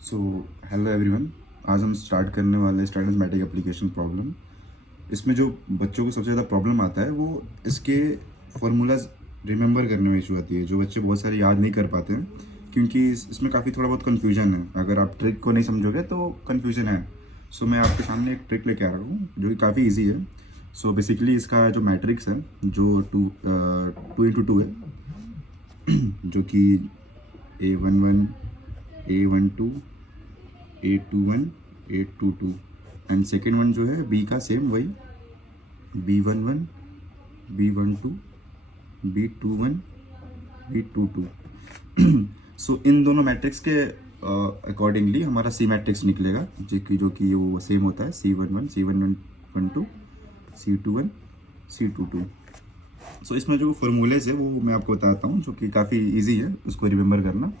So hello everyone. आज हम start करने वाले स्टैटिस्मैटिक एप्लीकेशन प्रॉब्लम। इसमें जो बच्चों को सबसे ज़्यादा प्रॉब्लम आता है वो इसके फार्मूलाज रिमेंबर करने में इशू आती है, जो बच्चे बहुत सारे याद नहीं कर पाते हैं क्योंकि इसमें काफ़ी थोड़ा बहुत कन्फ्यूजन है। अगर आप ट्रिक को नहीं समझोगे तो कन्फ्यूजन है। सो मैं आपके सामने एक ट्रिक लेके आ रहा हूँ जो कि काफ़ी ईजी है। सो बेसिकली इसका जो मैट्रिक्स है जो टू इंटू टू है जो कि A11 A12 A21 A22 and second one जो है बी का सेम वही B11 B12 B21 B22। सो इन दोनों मैट्रिक्स के अकॉर्डिंगली हमारा सी मैट्रिक्स निकलेगा जो कि वो सेम होता है C11 C11 C21 C22। सो इसमें जो फॉर्मूलेज है वो मैं आपको बताता हूँ जो कि काफ़ी इजी है उसको रिमेंबर करना।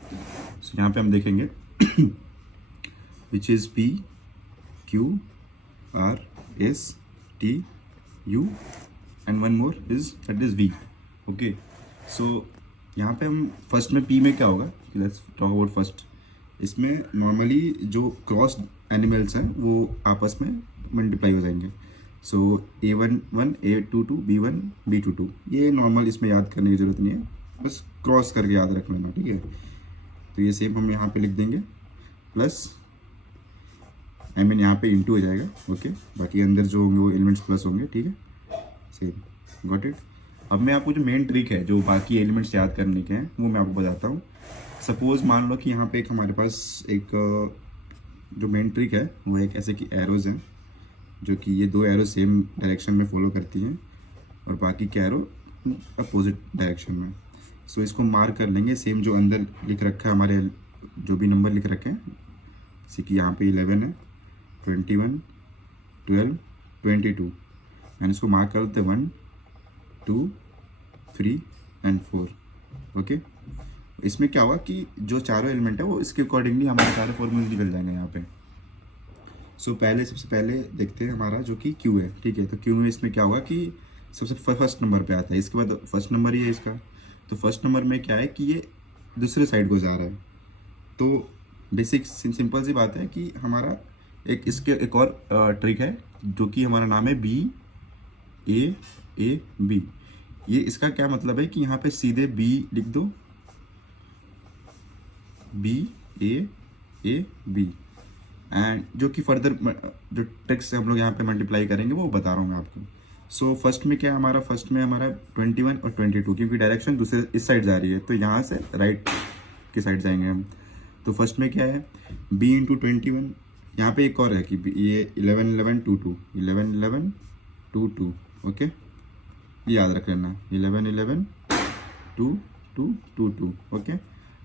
सो यहाँ पे हम देखेंगे which is P Q R S T U and one more is that is V। Okay, सो यहाँ पे हम फर्स्ट में P में क्या होगा, लेट्स टॉक अबाउट फर्स्ट। इसमें नॉर्मली जो क्रॉस एनिमल्स हैं वो आपस में मल्टीप्लाई हो जाएंगे। सो A11 A22 B1 B22 ये नॉर्मल, इसमें याद करने की ज़रूरत नहीं है, बस क्रॉस करके याद रख लेना, ठीक है। तो ये सेम हम यहाँ पे लिख देंगे प्लस यहाँ पे इंटू हो जाएगा। ओके, बाकी अंदर जो होंगे वो एलिमेंट्स प्लस होंगे, ठीक है, सेम गॉट इट। अब मैं आपको जो मेन ट्रिक है जो बाकी एलिमेंट्स याद करने के हैं वो मैं आपको बताता हूँ। सपोज मान लो कि यहाँ पे एक हमारे पास एक जो मेन ट्रिक है वो एक ऐसे कि एरोज़ हैं जो कि ये दो एरो सेम डायरेक्शन में फॉलो करती हैं और बाकी के एरो अपोजिट डायरेक्शन में। सो इसको मार्क कर लेंगे सेम जो अंदर लिख रखा है, हमारे जो भी नंबर लिख रखे हैं, जैसे कि यहाँ पे 11 है, 21 12 22 मैंने इसको मार्क कर देते 1 2 3 एंड 4। ओके, इसमें क्या होगा कि जो चारों एलिमेंट है वो इसके अकॉर्डिंगली हमारे सारे फॉर्मूले निकल जाएंगे यहाँ पे। सो सबसे पहले देखते हैं हमारा जो कि Q है, ठीक है। तो Q में इसमें क्या होगा कि सबसे फर्स्ट नंबर पे आता है, इसके बाद फर्स्ट नंबर ही है इसका। तो फर्स्ट नंबर में क्या है कि ये दूसरे साइड को जा रहा है। तो बेसिक सिंपल सी बात है कि हमारा एक और ट्रिक है जो कि हमारा नाम है BAAB। ये इसका क्या मतलब है कि यहाँ पे सीधे B लिख दो, BAAB, एंड जो कि फर्दर जो ट्रिक्स हम लोग यहाँ पे मल्टीप्लाई करेंगे वो बता रहा हूँ मैं आपको। सो फर्स्ट में क्या है हमारा, फर्स्ट में हमारा 21 और 22 क्योंकि डायरेक्शन दूसरे इस साइड जा रही है तो यहाँ से राइट की साइड जाएंगे हम। तो फर्स्ट में क्या है B इंटू 21, यहाँ पे एक और है कि ये 11 11 2 2 11 11 2 2। ओके, ये याद रख लेना 11 11 2 2 2 2। ओके,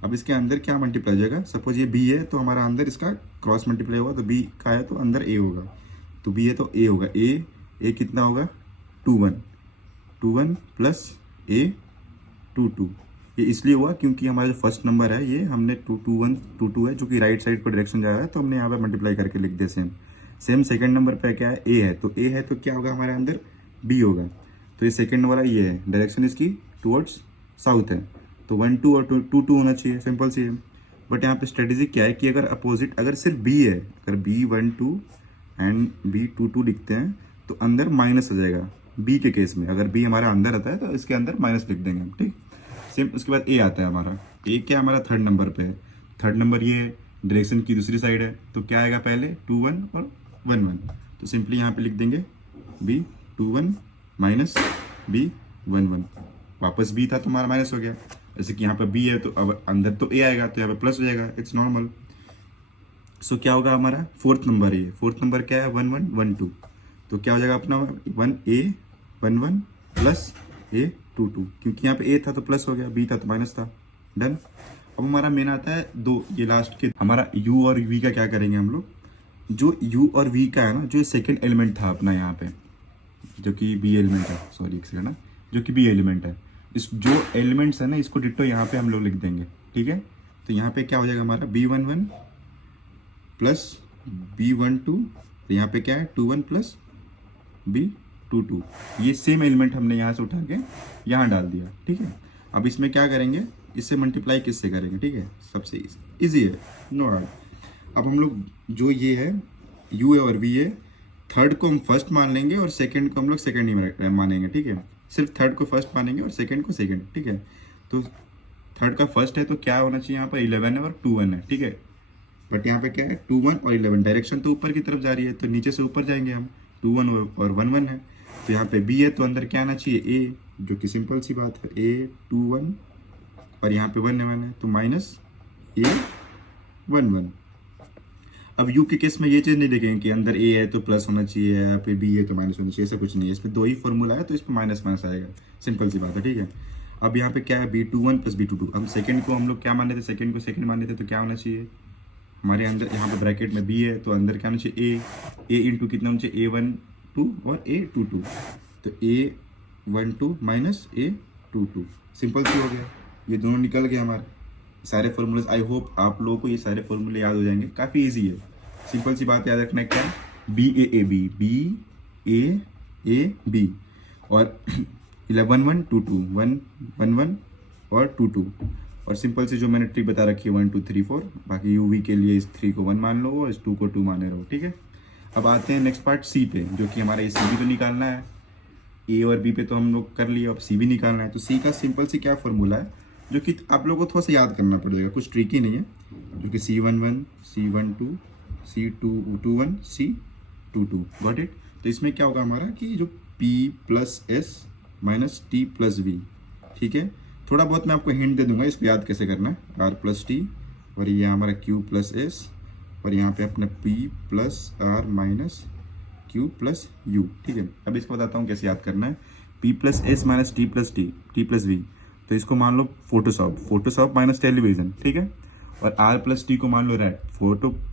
अब इसके अंदर क्या मल्टीप्लाई हो जाएगा, सपोज ये B है तो हमारा अंदर इसका क्रॉस मल्टीप्लाई होगा, तो B का है तो अंदर A होगा, तो B है तो A होगा। A कितना होगा 2 1 प्लस A 2 2। ये इसलिए हुआ क्योंकि हमारा जो फर्स्ट नंबर है ये हमने 2 2 1 2 2 है जो कि राइट साइड पर डायरेक्शन जा रहा है, तो हमने यहाँ पे मल्टीप्लाई करके लिख दिया सेम। सेकंड नंबर पे क्या है A है, तो A है तो क्या होगा हमारे अंदर B होगा। तो ये सेकंड वाला ये है, डायरेक्शन इसकी टुवर्ड्स साउथ है, तो 1 2 और 2 2 होना चाहिए, सिंपल सी है। बट यहाँ पे स्ट्रेटेजी क्या है कि अगर अपोजिट, अगर सिर्फ B है, अगर B12 एंड B22 लिखते हैं तो अंदर माइनस हो जाएगा। B के केस में अगर B हमारा अंदर आता है तो इसके अंदर माइनस लिख देंगे हम, ठीक। सेम उसके बाद A आता है हमारा, A क्या हमारा थर्ड नंबर पे है, थर्ड नंबर ये डायरेक्शन की दूसरी साइड है, तो क्या आएगा पहले 2 1 और 1 1, तो सिंपली यहाँ पे लिख देंगे B21 माइनस B11। वापस B था तो हमारा माइनस हो गया, जैसे कि यहाँ पे B है तो अब अंदर तो A आएगा तो यहाँ पे प्लस हो जाएगा, इट्स नॉर्मल। सो क्या होगा हमारा फोर्थ नंबर है, फोर्थ नंबर क्या है 1 1 1 2, तो क्या हो जाएगा अपना 1 1 प्लस A 2 2, क्योंकि यहाँ पे A था तो प्लस हो गया, B था तो माइनस था, डन। अब हमारा मेन आता है दो, ये लास्ट के हमारा U और V का क्या करेंगे हम लोग, जो U और V का है ना, जो सेकेंड एलिमेंट था अपना यहाँ पे जो कि B एलिमेंट है, सॉरी एक सेकंड ना, जो कि B एलिमेंट है, इस जो एलिमेंट्स है ना इसको डिट्टो यहाँ पे हम लोग लिख देंगे, ठीक है। तो यहाँ पे क्या हो जाएगा हमारा B11 प्लस B12, यहाँ पे क्या है 2 1 प्लस B22, ये सेम एलिमेंट हमने यहाँ से उठा के यहाँ डाल दिया, ठीक है। अब इसमें क्या करेंगे, इससे मल्टीप्लाई किससे करेंगे, ठीक है, सबसे इजी है, नो डाउट। अब हम लोग जो ये है u है और v है, थर्ड को हम फर्स्ट मान लेंगे और सेकंड को हम लोग सेकंड ही मानेंगे, ठीक है। सिर्फ थर्ड को फर्स्ट मानेंगे और सेकंड को सेकंड, ठीक है। तो थर्ड का फर्स्ट है तो क्या होना चाहिए यहाँ पर 11 है और 2 1 है, ठीक है। बट यहाँ पे क्या है 2 1 और 11, डायरेक्शन तो ऊपर की तरफ जा रही है तो नीचे से ऊपर जाएंगे हम। 2 1 और 1 1 है तो यहाँ पे b है तो अंदर क्या आना चाहिए a, जो कि सिंपल सी बात है a 2 1 और यहाँ पे 1 1 है तो माइनस a 1 1। अब u के केस में ये चीज़ नहीं देखेंगे कि अंदर a है तो प्लस होना चाहिए, यहाँ पे b है तो माइनस होना चाहिए, ऐसा कुछ नहीं है। इसमें दो ही फॉर्मूला है तो इस पर माइनस माइनस आएगा, सिंपल सी बात है, ठीक है। अब यहाँ पे क्या है b21 प्लस b22, हम सेकंड को हम लोग क्या माने थे, सेकंड को सेकंड माने थे तो क्या होना चाहिए हमारे अंदर, यहाँ पे ब्रैकेट में b है तो अंदर क्या होना चाहिए a इंटू कितना होना चाहिए a12 और a22, तो a12 माइनस a22, सिंपल सी हो गया, ये दोनों निकल गए हमारे सारे फॉर्मूले। आई होप आप लोगों को ये सारे फॉर्मूले याद हो जाएंगे, काफ़ी इजी है, सिंपल सी बात याद रखना है क्या, बी ए बी और 11 1 2 2 1 1 1 और 2 2, और सिंपल सी जो मैंने ट्रिक बता रखी है 1 2 3 4, बाकी यू वी के लिए इस 3 को 1 मान लो और इस 2 को 2 माने रहो, ठीक है। अब आते हैं नेक्स्ट पार्ट सी पे, जो कि हमारा ये सी भी तो निकालना है, ए और बी पे तो हम लोग कर लिए, अब सी भी निकालना है। तो सी का सिंपल सी क्या फॉर्मूला है जो कि आप लोगों को थोड़ा सा याद करना पड़ेगा, कुछ ट्रिकी नहीं है, जो कि C11 C12 C21 C22, got it. तो इसमें क्या होगा हमारा कि जो P plus S minus T plus V, ठीक है। थोड़ा बहुत मैं आपको हिंट दे दूंगा इसको याद कैसे करना है, R प्लस टी और ये हमारा Q प्लस एस और यहाँ पे अपना P plus R minus Q plus U, ठीक है। अब इसको बताता हूँ कैसे याद करना है, P plus S minus T plus V, तो इसको मान लो फोटोशॉप माइनस टेलीविजन, ठीक है। और R प्लस टी को मान लो रैट,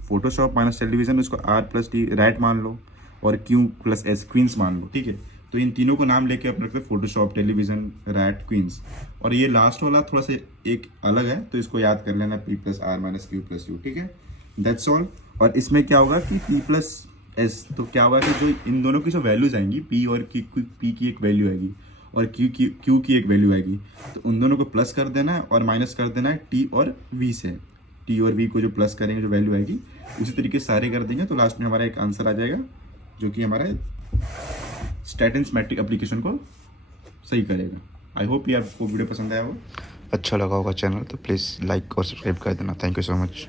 फोटोशॉप माइनस टेलीविजन, उसको R प्लस टी रैट मान लो, और Q प्लस एस क्वींस मान लो, ठीक है। तो इन तीनों को नाम लेके अपने रखते फोटोशॉप, टेलीविजन, रैट, क्वींस, और ये लास्ट वाला थोड़ा सा एक अलग है तो इसको याद कर लेना, P plus R minus Q plus U, ठीक है, दैट्स ऑल। और इसमें क्या होगा कि P प्लस एस, तो क्या होगा कि जो इन दोनों की जो वैल्यूज आएंगी, P और P की एक वैल्यू आएगी और Q की एक वैल्यू आएगी, तो उन दोनों को प्लस कर देना है और माइनस कर देना है T और V से। T और V को जो प्लस करेंगे जो वैल्यू आएगी उसी तरीके से सारे कर देंगे तो लास्ट में हमारा एक आंसर आ जाएगा जो कि हमारा स्टैटिन्स मैट्रिक एप्लीकेशन को सही करेगा। आई होप ये आपको वीडियो पसंद आया हो, अच्छा लगा होगा चैनल तो प्लीज़ लाइक और सब्सक्राइब कर देना। Thank you so much.